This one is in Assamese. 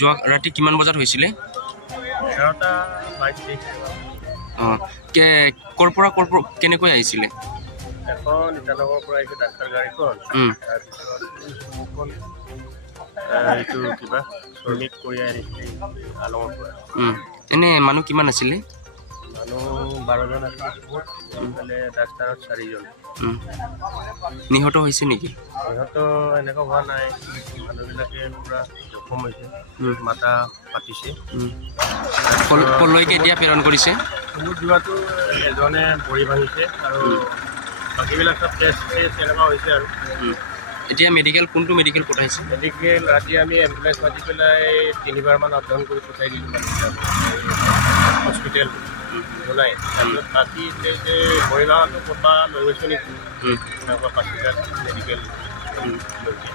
যোৱা ৰাতি কিমান বজাত হৈছিলে? 11:22 অঁ, ক'ৰ পৰা কেনেকৈ আহিছিলে? এখন ইটানগৰৰ পৰা আহিছে ডাক্তৰ গাড়ীখন। তাৰপিছত এইটো কিবা শ্ৰমিক কৰি আনিছিলে আলমৰ পৰা। এনে মানুহ কিমান আছিলে? মানুহ 12জন আছিলে। এইফালে ডাক্তৰত 4জন। নিহত হৈছে নেকি? নিহত এনেকুৱা হোৱা নাই, মানুহবিলাকে পূৰা জখম হৈছে, মাথা ফাটিছে। কলৈকে এতিয়া প্ৰেৰণ কৰিছে? মোৰ যোৱাটো এজনে ভৰি ভাঙিছে আৰু বাকীবিলাক চব টেষ্ট এনেকুৱা হৈছে আৰু। এতিয়া কোনটো মেডিকেল পঠাইছে? মেডিকেল ৰাতি আমি এম্বুলেঞ্চ মাতি পেলাই 3বাৰমান আপডাউন কৰি পঠাই দিলোঁ হস্পিটেল জনাই। তাৰপিছত বাকী ভৰি ভাঙাটো ক'ৰবাত লৈ গৈছে নেকি এনেকুৱা পাচিঘাট মেডিকেল লৈছে।